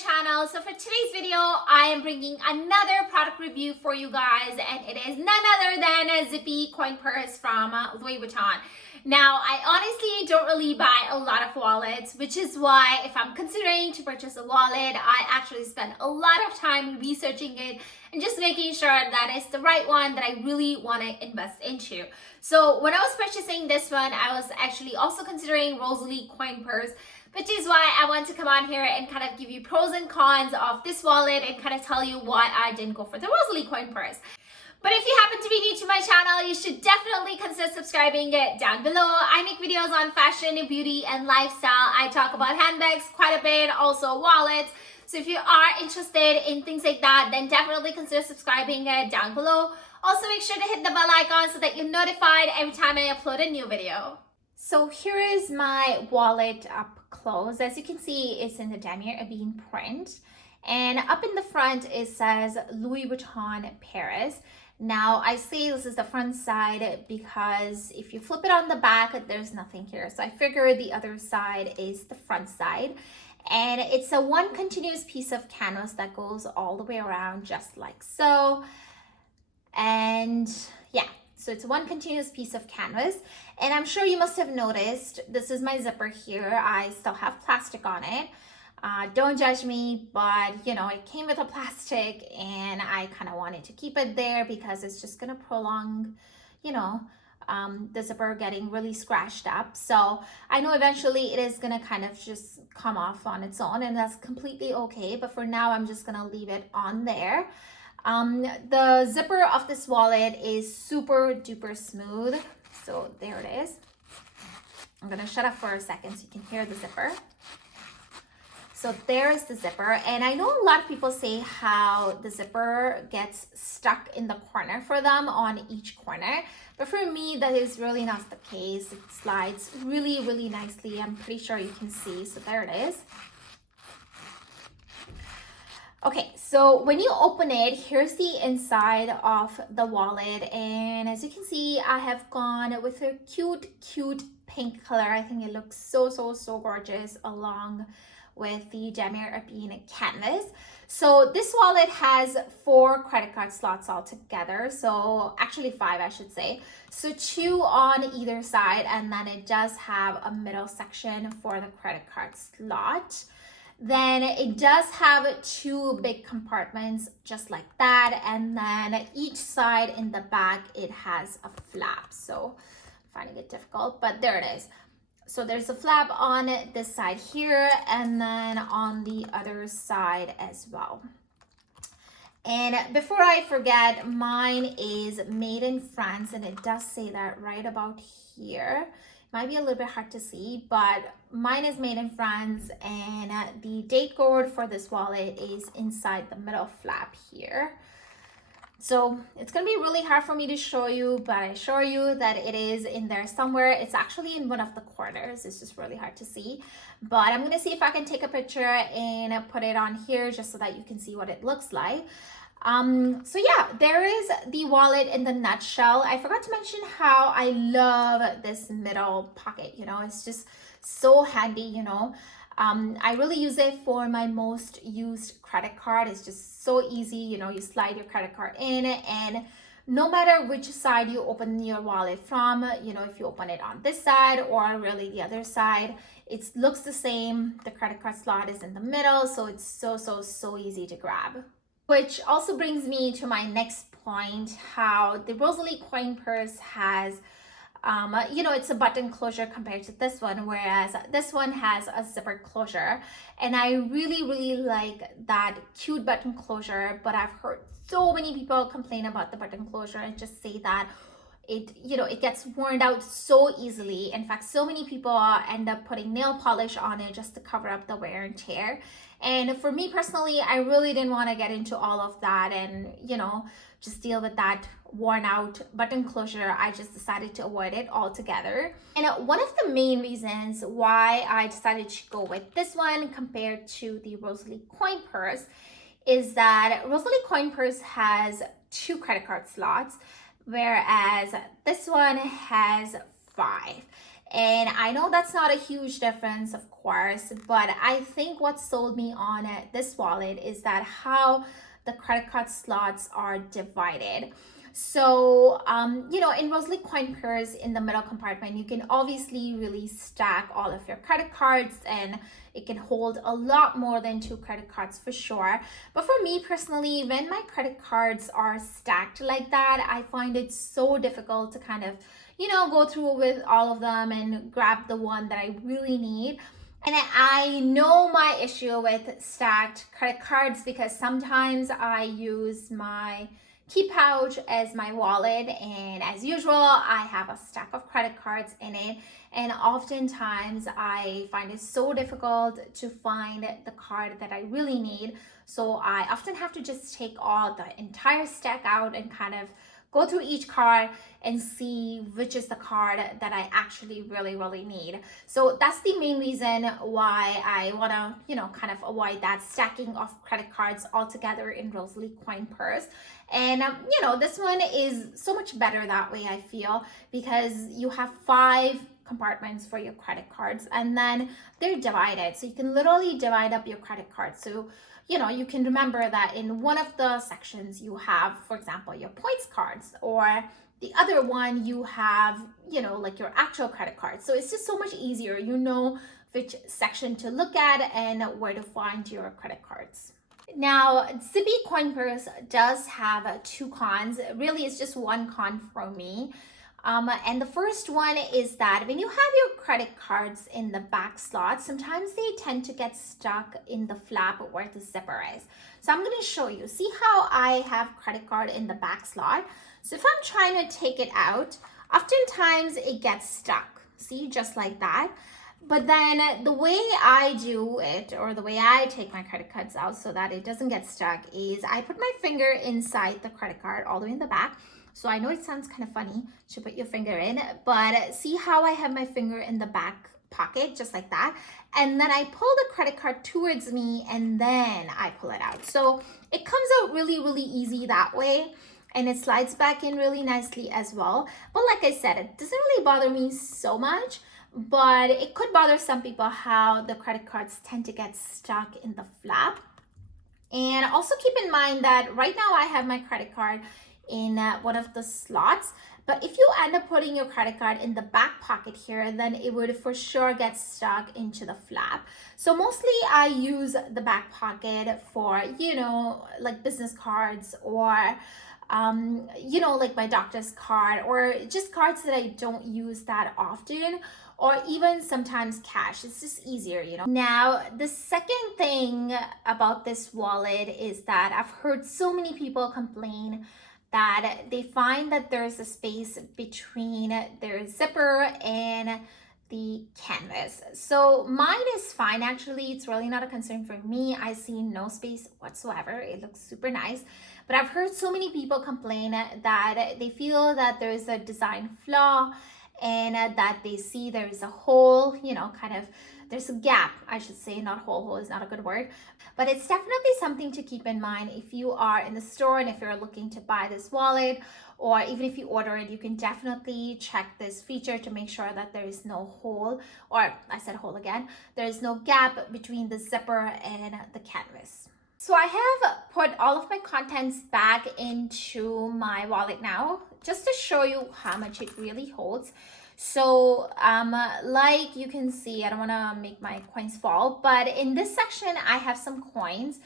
channel. So for today's video, I am bringing another product review for you guys, and it is none other than a Zippy coin purse from Louis Vuitton. Now, I honestly don't really buy a lot of wallets, which is why if I'm considering to purchase a wallet, I actually spend a lot of time researching it and just making sure that it's the right one that I really want to invest into. So when I was purchasing this one, I was actually also considering Rosalie coin purse, which is why I want to come on here and kind of give you pros and cons of this wallet and kind of tell you why I didn't go for the Rosalie coin purse. But if you happen to be new to my channel, you should definitely consider subscribing down below. I make videos on fashion, beauty, and lifestyle. I talk about handbags quite a bit, also wallets. So if you are interested in things like that, then definitely consider subscribing down below. Also, make sure to hit the bell icon so that you're notified every time I upload a new video. So here is my wallet up close. As you can see, it's in the Damier Ebene print. And up in the front, it says Louis Vuitton Paris. Now, I say this is the front side because if you flip it on the back, there's nothing here. So I figure the other side is the front side. And it's a one continuous piece of canvas that goes all the way around just like so. And yeah, so it's one continuous piece of canvas. And I'm sure you must have noticed, this is my zipper here. I still have plastic on it. Don't judge me, but you know, it came with a plastic and I kind of wanted to keep it there because it's just gonna prolong, you know, the zipper getting really scratched up. So I know eventually it is gonna kind of just come off on its own, and that's completely okay. But for now, I'm just gonna leave it on there. The zipper of this wallet is super duper smooth. So there it is. I'm gonna shut up for a second so you can hear the zipper. So there's the zipper, and I know a lot of people say how the zipper gets stuck in the corner for them on each corner, but for me that is really not the case. It slides really, really nicely. I'm pretty sure you can see. So there it is. Okay, so when you open it, here's the inside of the wallet, and as you can see, I have gone with a cute pink color. I think it looks so gorgeous along with the Damier Ebene canvas. So this wallet has 4 credit card slots altogether. So actually 5, I should say. So 2 on either side, and then it does have a middle section for the credit card slot. Then it does have 2 big compartments just like that, and then each side in the back it has a flap. So I'm finding it difficult, but there it is. So there's a flap on this side here, and then on the other side as well. And before I forget, mine is made in France, and it does say that right about here. Might be a little bit hard to see, but mine is made in France, and the date code for this wallet is inside the middle flap here. So it's gonna be really hard for me to show you, but I assure you that it is in there somewhere. It's actually in one of the corners. It's just really hard to see, but I'm gonna see if I can take a picture and put it on here just so that you can see what it looks like. So yeah, there is the wallet in the nutshell. I forgot to mention how I love this middle pocket. You know, it's just so handy, you know. I really use it for my most used credit card. It's just so easy. You know, you slide your credit card in, and no matter which side you open your wallet from, you know, if you open it on this side or really the other side, it looks the same. The credit card slot is in the middle, so it's so easy to grab. Which also brings me to my next point, how the Rosalie coin purse has you know, it's a button closure compared to this one, whereas this one has a zipper closure. And I really like that cute button closure, but I've heard so many people complain about the button closure and just say that it, you know, it gets worn out so easily. In fact, so many people end up putting nail polish on it just to cover up the wear and tear. And for me personally, I really didn't want to get into all of that and, you know, just deal with that worn out button closure. I just decided to avoid it altogether. And one of the main reasons why I decided to go with this one compared to the Rosalie coin purse is that Rosalie coin purse has 2 credit card slots, whereas this one has 5. And I know that's not a huge difference, of course, but I think what sold me on this wallet is that how the credit card slots are divided. So, in Rosalie coin purse in the middle compartment, you can obviously really stack all of your credit cards, and it can hold a lot more than 2 credit cards for sure. But for me personally, when my credit cards are stacked like that, I find it so difficult to kind of, go through with all of them and grab the one that I really need. And I know my issue with stacked credit cards because sometimes I use my key pouch as my wallet, and as usual, I have a stack of credit cards in it. And oftentimes I find it so difficult to find the card that I really need. So I often have to just take all the entire stack out and kind of go through each card and see which is the card that I actually really need. So that's the main reason why I want to, kind of avoid that stacking of credit cards altogether in Rosalie coin purse. And, this one is so much better that way, I feel, because you have 5 compartments for your credit cards, and then they're divided. So you can literally divide up your credit cards. So you can remember that in one of the sections you have, for example, your points cards, or the other one you have, like your actual credit cards. So it's just so much easier, which section to look at and where to find your credit cards. Now, Zippy coin purse does have 2 cons. Really, it's just one con for me. And the first one is that when you have your credit cards in the back slot, sometimes they tend to get stuck in the flap where the zipper is. So I'm going to show you. See how I have credit card in the back slot? So if I'm trying to take it out, oftentimes it gets stuck. See, just like that. But then the way I do it, or the way I take my credit cards out so that it doesn't get stuck, is I put my finger inside the credit card all the way in the back. So I know it sounds kind of funny to put your finger in, but see how I have my finger in the back pocket, just like that. And then I pull the credit card towards me, and then I pull it out. So it comes out really easy that way. And it slides back in really nicely as well. But like I said, it doesn't really bother me so much, but it could bother some people how the credit cards tend to get stuck in the flap. And also keep in mind that right now I have my credit card in one of the slots, but if you end up putting your credit card in the back pocket here, then it would for sure get stuck into the flap. So mostly I use the back pocket for, like business cards, or like my doctor's card, or just cards that I don't use that often, or even sometimes cash. It's just easier, Now, the second thing about this wallet is that I've heard so many people complain that they find that there's a space between their zipper and the canvas. So mine is fine, actually. It's really not a concern for me. I see no space whatsoever. It looks super nice. But I've heard so many people complain that they feel that there's a design flaw, and that they see there's a hole, there's a gap, I should say, not hole is not a good word. But it's definitely something to keep in mind if you are in the store and if you're looking to buy this wallet, or even if you order it, you can definitely check this feature to make sure that there is no hole, or I said hole again, there is no gap between the zipper and the canvas. So I have put all of my contents back into my wallet now, just to show you how much it really holds. So like you can see, I don't want to make my coins fall, but in this section I have some coins,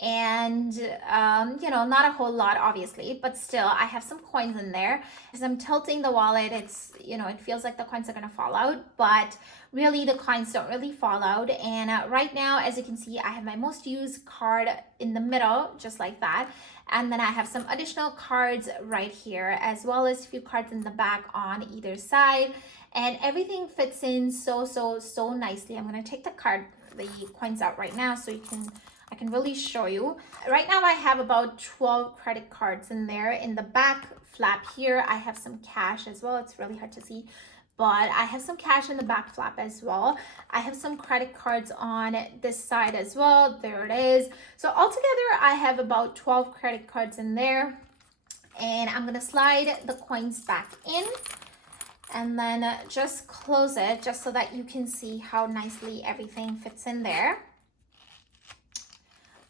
and not a whole lot obviously, but still I have some coins in there. As I'm tilting the wallet, it's it feels like the coins are gonna fall out, but really the coins don't really fall out. And right now, as you can see, I have my most used card in the middle, just like that, and then I have some additional cards right here, as well as a few cards in the back on either side, and everything fits in so nicely. I'm gonna take the coins out right now so I can really show you. Right now I have about 12 credit cards in there. In the back flap here, I have some cash as well. It's really hard to see, but I have some cash in the back flap as well. I have some credit cards on this side as well. There it is. So altogether, I have about 12 credit cards in there, and I'm gonna slide the coins back in. and then just close it just so that you can see how nicely everything fits in there.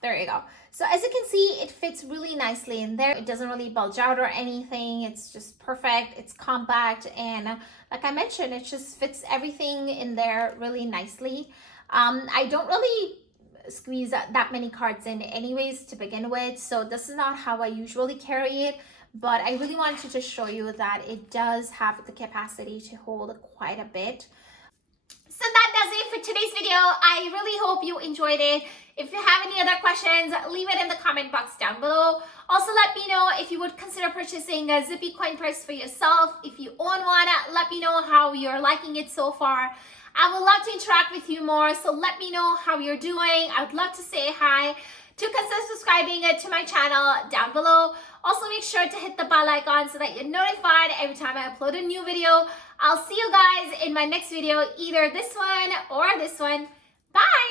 There you go. So as you can see, it fits really nicely in there. It doesn't really bulge out or anything. It's just perfect. It's compact, and like I mentioned, it just fits everything in there really nicely. I don't really squeeze that many cards in anyways to begin with, so this is not how I usually carry it, but I really wanted to just show you that it does have the capacity to hold quite a bit. So that does it for today's video. I really hope you enjoyed it. If you have any other questions, leave it in the comment box down below. Also, let me know if you would consider purchasing a Zippy coin purse for yourself. If you own one, let me know how you're liking it so far. I would love to interact with you more, so let me know how you're doing. I would love to say hi. To consider subscribing to my channel down below. Also, make sure to hit the bell icon so that you're notified every time I upload a new video. I'll see you guys in my next video, either this one or this one. Bye!